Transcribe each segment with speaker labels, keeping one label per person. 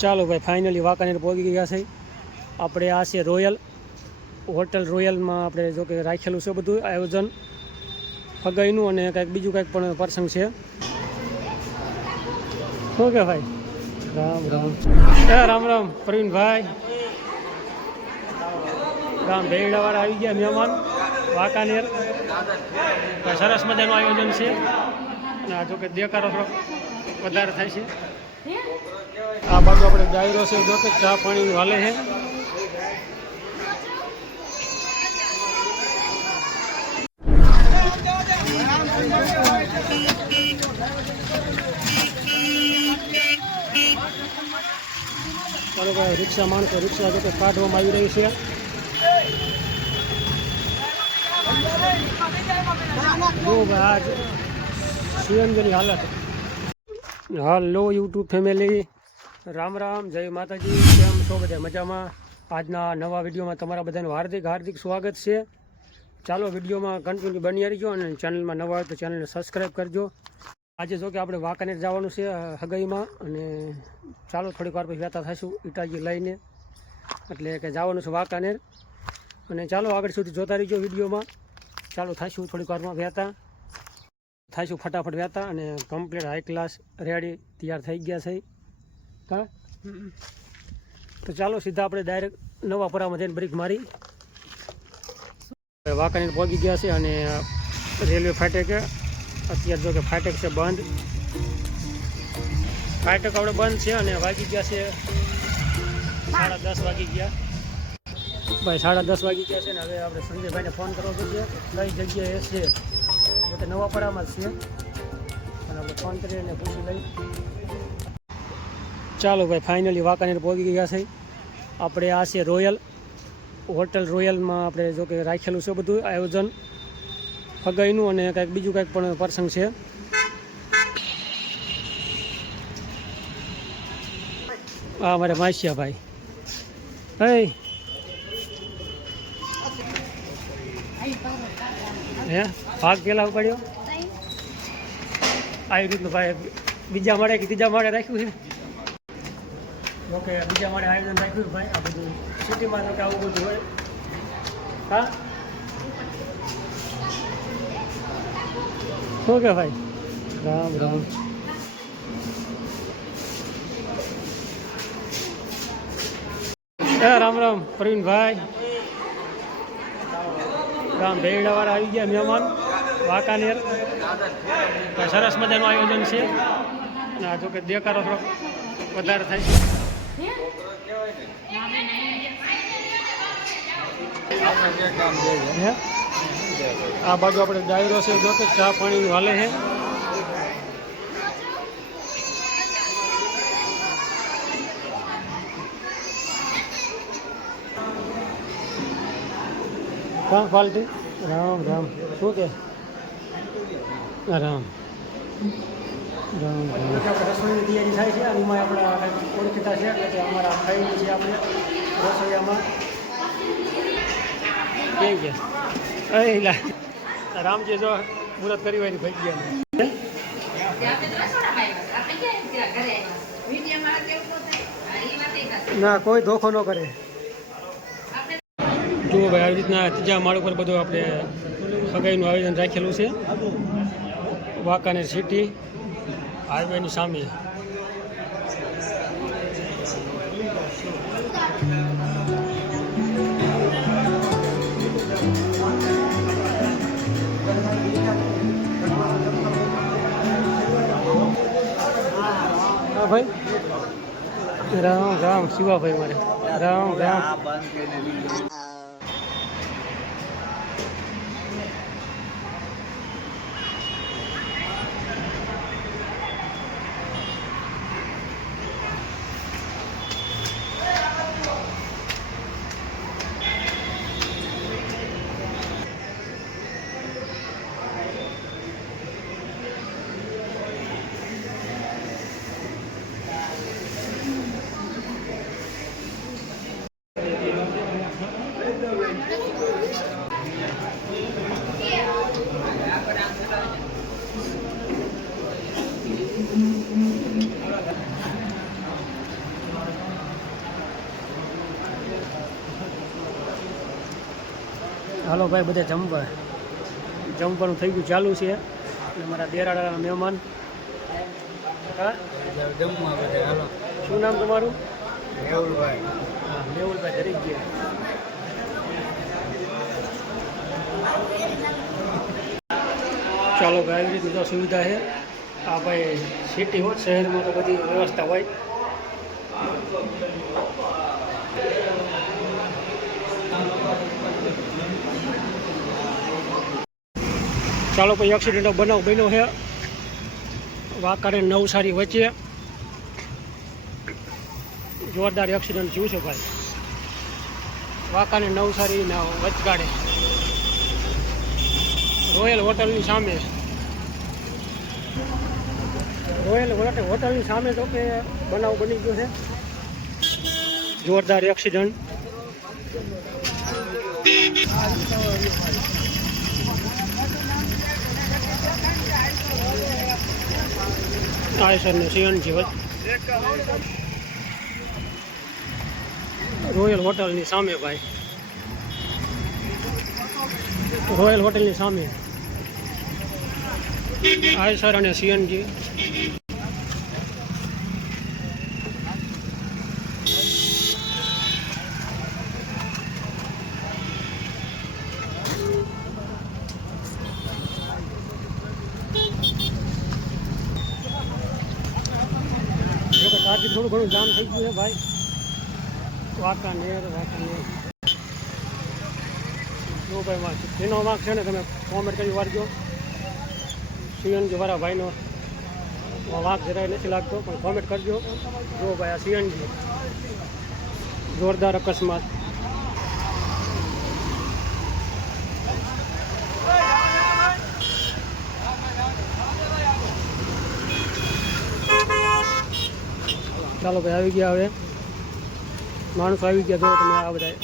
Speaker 1: ચાલો ભાઈ ફાઇનલી વાંકાનેર પહોંચી ગયા છે. આપણે આ છે રોયલ હોટલ રોયલમાં આપણે જો કે રાખેલું છે બધું આયોજન. ફગાઈનું અને કંઈક બીજું કંઈક પણ પ્રસંગ છે. શું કે ભાઈ? રામ રામ. રામ રામ. પ્રવીણભાઈ રામ ભેડાવાળા આવી ગયા મહેમાન. વાંકાનેર. સરસ મજાનું આયોજન છે. અને આ જો કે દેખાડો થોડોક વધારે થાય છે. આ બાજુ આપણે ડાયરો છે, જો કે ચા પાણી વાલે છે. રિક્ષા માણસો રિક્ષા જો કે કાઢવામાં આવી રહી છે. હાલત. Hello YouTube family. Ram Ram, જય માતાજી, કેમ છો બધા મજામાં? આજના નવા વિડીયોમાં તમારા બધાનું હાર્દિક હાર્દિક સ્વાગત છે. ચાલો વિડીયોમાં કન્ટિન્યુ બની રહીજો અને ચેનલમાં નવા હોય તો ચેનલને સબસ્ક્રાઈબ કરજો. આજે જો કે આપણે વાંકાનેર જવાનું છે હગાઈમાં અને ચાલો થોડીક વાર પછી વહેતા થઈશું ઇટાજી લઈને. એટલે કે જવાનું છે વાંકાનેર. અને ચાલો આગળ સુધી જોતા રહીજો વિડીયોમાં. ચાલો થઈશું થોડીક વારમાં વહેતા. થઈશું ફટાફટ વહેતા અને કમ્પ્લીટ હાઈ ક્લાસ રેડી, તૈયાર થઈ ગયા છે. હા તો ચાલો સીધા આપણે ડાયરેક્ટ નવા પરામાં જઈને બ્રેક મારી. વાંકાનેર પહોંચી ગયા છે અને રેલવે ફાટકે અત્યારે જો કે ફાટક છે બંધ. ફાટક આપણે બંધ છે અને વાગી ગયા છે સાડા દસ વાગી ગયા. ભાઈ સાડા દસ વાગી ગયા છે ને હવે આપણે સંજયભાઈને ફોન કરવો પડશે. કઈ જગ્યાએ છે? પોતે નવાપરામાં જ છે. અને આપણે ફોન કરીને પૂછી લઈ ચાલો ભાઈ ફાઇનલી વાંકાનેર પહોંચી ગયા છે. આપણે આ છે રોયલ હોટલ રોયલમાં આપણે જો કે રાખેલું છે બધું આયોજન. ફગાઈનું અને કંઈક બીજું કંઈક પણ પ્રસંગ છે. આ અમારે માસિયા ભાઈ. હે? હે? ભાગ પેલા ઉપાડ્યો? આવી રીતનું ભાઈ બીજા માળે કે ત્રીજા માળે રાખ્યું છે? ઓકે બીજા મારે આયોજન રાખ્યું ભાઈ આ બધું સિટીમાં તો કે આવું બધું હોય. હા? શું કે ભાઈ? રામ રામ. રામ રામ. પ્રવીણભાઈ રામ ભેડાવાળા આવી ગયા મહેમાન. વાંકાનેર. સરસ મજાનું આયોજન છે. અને આ જો કે દેકારો થોડોક વધારે થાય છે. આ બાજુ આપણે ડાયરો છે, જો કે ચા પાણી હાલે છે. કાં પાલટી. રામ રામ. શું કે? રામ રામ રામ. આપણે રસોઈની તૈયારી થાય છે. અને એમાં આપણા કંઈક ઓળખીતા છે એટલે કે અમારા ફાઈલ છે આપણે રસોઈયામાં. ગયા એ લા. રામજી જો મુરત કરી હોય ભાઈ ગયા ના. કોઈ ધોખો ન કરે. જુઓ ભાઈ આવી રીતના ત્રીજા માળ ઉપર બધું આપણે સગાઈનું આયોજન રાખેલું છે. વાંકાનેર સિટી હાઈવેની સામે. હા ભાઈ. રામ રામ શિવાભાઈ મારે. રામ રામ. હાલો ભાઈ બધા જમવા. જમવાનું થઈ ગયું ચાલુ છે. અને મારા દેરાડાના મહેમાન. શું નામ તમારું?
Speaker 2: મેહુલભાઈ.
Speaker 1: હા મેહુલભાઈ દરેક ગયા. ચાલો આવી રીતની તો સુવિધા છે. આ ભાઈ સિટી હોય, શહેરમાં તો બધી વ્યવસ્થા હોય. ચાલો ભાઈ એક્સિડન્ટનો બનાવ બન્યો છે? વાંકાને નવસારી વચ્ચે. જોરદાર એક્સિડન્ટ થયું છે ભાઈ. વાંકાને નવસારીના વચગાડે રોયલ હોટલની સામે. રોયલ હોટલ હોટલની સામે તો કે બનાવ બની ગયો છે. જોરદાર એક્સિડન્ટ આયસર ને સીએનજી રોયલ હોટલની સામે ભાઈ. રોયલ હોટલની સામે. આયસર અને સીએનજી જો. કે થોડું ઘણું જામ થઈ ગયું છે ભાઈ. વાંકાનેર વાંકાનેર. જો ભાઈ વાંક જેનો વાંક છે ને તમે કોમેન્ટ કરી વાળજો સીએનજી વાળા ભાઈનો વાંક જરાય નથી લાગતો, પણ કોમેન્ટ કરજો. જો ભાઈ આ સીએનજી જોરદાર અકસ્માત. ચાલો ભાઈ, આવી ગયા હવે. માણસો આવી ગયા, જો તમે આ બધા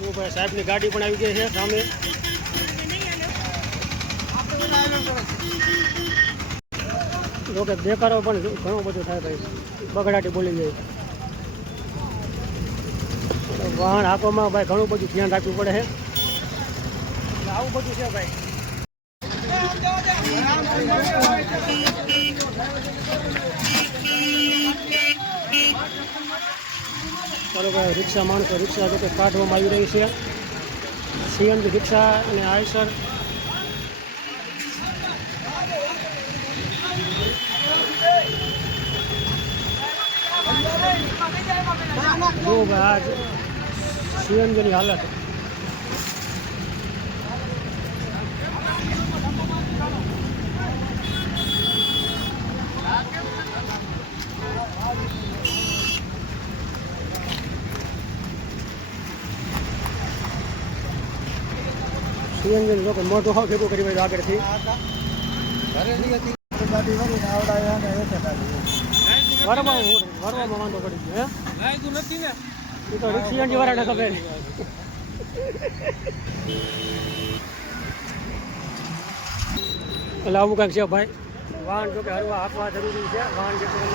Speaker 1: જો ભાઈ સાહેબની ગાડી પણ આવી ગઈ છે સામે. જો બેકારો પણ ઘણો બધો થાય ભાઈ. બગડાટી બોલી જાય. વાહન આપવામાં ભાઈ ઘણું બધું ધ્યાન રાખવું પડે છે આવું બધું છે ભાઈ. રિક્ષા માણસો રિક્ષા જો કે કાઢવામાં આવી રહી છે. સીએનજી રિક્ષા અને આયસર જો આજ સીએનજીની હાલત સીએનજી લોકો મોટો હાવ ભેગો કરી આગળથી
Speaker 2: ઘરે ગાડી વળી આવડાવ્યા
Speaker 1: વરવામાં વરવામાં વાંધો પડી ગયો
Speaker 2: લાગ્યું નથી ને
Speaker 1: એ તો સીએનજી વાળાને ખબર એટલે આવું કાંઈક છે ભાઈ વાહન જોકે હરવા હાંકવા જરૂરી છે વાહન જે તમે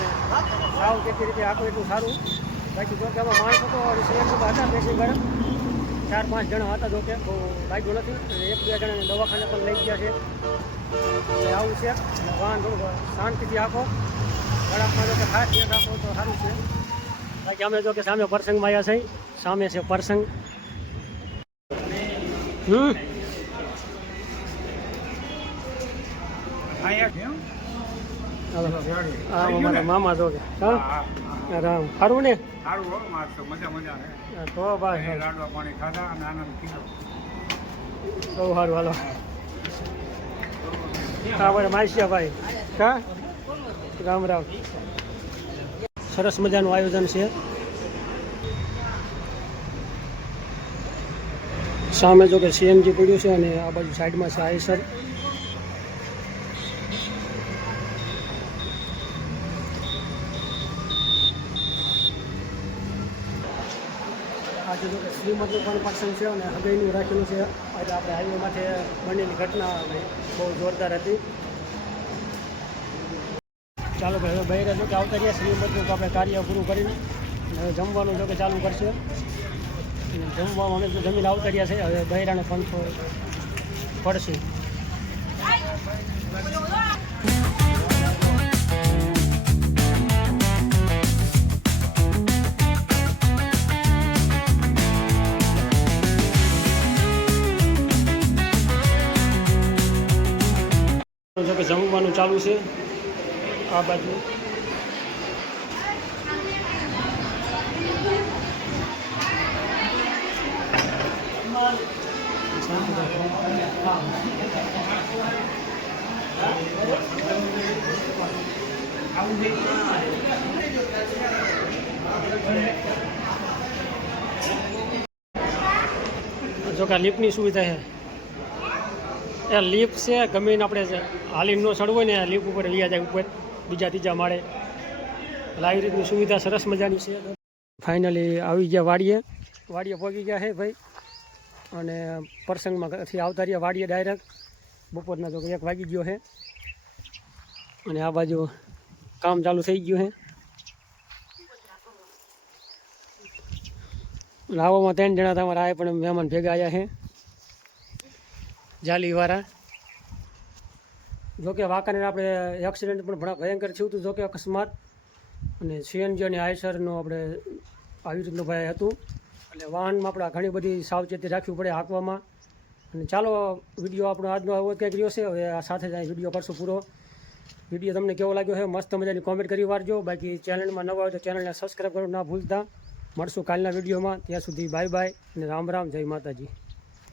Speaker 1: સાવ કેટલી રીતે હાંકવું એટલું સારું બાકી જોકે આમાં માણસો તો સીએનજીમાં હતા પેસેન્જર ચાર પાંચ જણા હતા જો કે લાગ્યું નથી. એક બે જણાને દવાખાને પણ લઈ ગયા છે. આવું છે. વાહન શાંતિથી હાંકો વડાપમાં જો કે ખાસ ધ્યાન રાખો તો સારું છે. બાકી અમે જો કે સામે પ્રસંગમાં આવ્યા છે. સામે છે પ્રસંગ. હમ.
Speaker 2: અહીંયા કેમ
Speaker 1: હાલો. આ અમારા મામા હા? રામ. સારું ને?
Speaker 2: સારું હો માર તો મજા મજા ને.
Speaker 1: તો ભાઈ
Speaker 2: લાડવા પાણી ખાધા અને આનંદ કીધો
Speaker 1: બહુ સારું હાલો. હા ભાઈ માસિયા ભાઈ હા? રામ રામ. સરસ મજાનું આયોજન છે. સામે જો કે સીએમજી પડ્યું છે અને આ બાજુ સાઈડમાં છે આઈસર. જો શ્રીમતી પણ પસંદ છે અને હૃદયનું રાખેલું છે. આજે આપણે હાઈવે માથે બનેલી ઘટના બહુ જોરદાર હતી. ચાલો ભાઈ, હવે બહેરા જો કે આવતા રહ્યા શ્રીમદનું આપણે કાર્ય પૂરું કરીને હવે જમવાનું જો કે ચાલુ કરશે. જમવામાં અમે તો જમીન આવતા રહ્યા છે, હવે બૈરાને પંખો પડશે. જો કે જમવાનું ચાલુ છે આ બાજુ. જો કે આ લિફ્ટની સુવિધા છે. એ લીફ છે ગમે આપણે હાલીને ન ચડવું ને લીફ ઉપર વ્યા જાય ઉપર, બીજા ત્રીજા માળે. એટલે રીતની સુવિધા સરસ મજાની છે. ફાઇનલી આવી ગયા વાડીએ. વાડીએ પહોંચી ગયા છે ભાઈ. અને પ્રસંગમાંથી આવતા રહ્યા વાડીએ ડાયરેક્ટ બપોરના તો એક વાગી ગયો છે અને આ બાજુ કામ ચાલુ થઈ ગયું છે લાવવામાં ત્રણ જણા તમારા આવે પણ મહેમાન ભેગા આવ્યા છે જાલીવાળા જોકે વાંકાનેર આપણે એક્સિડન્ટ પણ ઘણા ભયંકર થયું હતું જોકે અકસ્માત. અને સીએનજી અને આઈસરનું આપણે આવી રીતનું ભાઈ હતું. એટલે વાહનમાં આપણે ઘણી બધી સાવચેતી રાખવી પડે હાંકવામાં. અને ચાલો, વીડિયો આપણો આજનો આવો કંઈક રહ્યો છે. હવે આ સાથે જ વીડિયો કરશું પૂરો. વીડિયો તમને કેવો લાગ્યો છે, મસ્ત મજાની કોમેન્ટ કરી વારજો. બાકી ચેનલમાં નવા હોય તો ચેનલને સબસ્ક્રાઈબ કરવું ના ભૂલતા. મળશું કાલના વિડીયોમાં. ત્યાં સુધી બાય બાય અને રામ રામ, જય માતાજી.